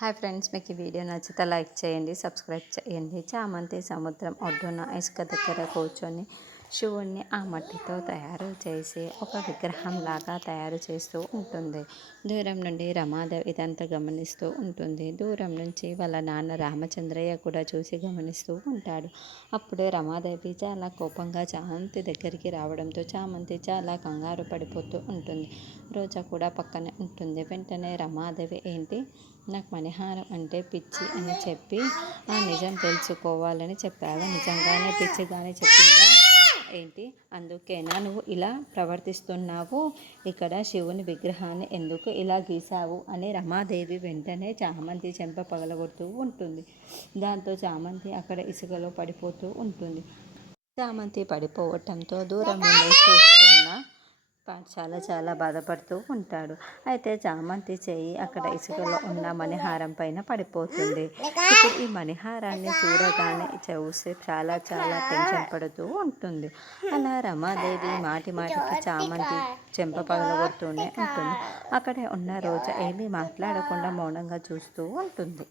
Hi friends, మీకు ఈ video నచ్చితే లైక్ చేయండి, సబ్స్క్రైబ్ చేయండి. చామంతి సముద్రం ఒడ్డున ఇసుక దగ్గర కూర్చొని శివుణ్ణి ఆ మట్టితో తయారు చేసి ఒక విగ్రహంలాగా తయారు చేస్తూ ఉంటుంది. దూరం నుండి రమాదేవి ఇదంతా గమనిస్తూ ఉంటుంది. దూరం నుంచి వాళ్ళ నాన్న రామచంద్రయ్య కూడా చూసి గమనిస్తూ ఉంటాడు. అప్పుడే రమాదేవి చాలా కోపంగా చామంతి దగ్గరికి రావడంతో చామంతి చాలా కంగారు పడిపోతూ ఉంటుంది. రోజా కూడా పక్కనే ఉంటుంది. వెంటనే రమాదేవి, ఏంటి, నాకు మణిహారం అంటే పిచ్చి అని చెప్పి ఆ నిజం తెలుసుకోవాలని చెప్పావా? నిజంగానే పిచ్చిగానే చెప్పిందా ఏంటి? అందుకేనా నువ్వు ఇలా ప్రవర్తిస్తున్నావు? ఇక్కడ శివుని విగ్రహాన్ని ఎందుకు ఇలా గీసావు అని రమాదేవి వెంటనే చామంతి చెంప పగలగొడుతూ ఉంటుంది. దాంతో చామంతి అక్కడ ఇసుకలో పడిపోతూ ఉంటుంది. చామంతి పడిపోవటంతో దూరం నుండి చూస్తున్న చాలా చాలా బాధపడుతూ ఉంటాడు. అయితే చామంతి చెయ్యి అక్కడ ఇసుకలో ఉన్న మణిహారం పైన పడిపోతుంది. ఇప్పుడు ఈ మణిహారాన్ని చూడగానే చూసి చాలా చాలా టెన్షన్ పడుతూ ఉంటుంది. అలా రమాదేవి మాటి మాటికి చామంతి చెంప పగలగొడుతూనే ఉంటుంది. అక్కడే ఉన్న రోజా ఏమీ మాట్లాడకుండా మౌనంగా చూస్తూ ఉంటుంది.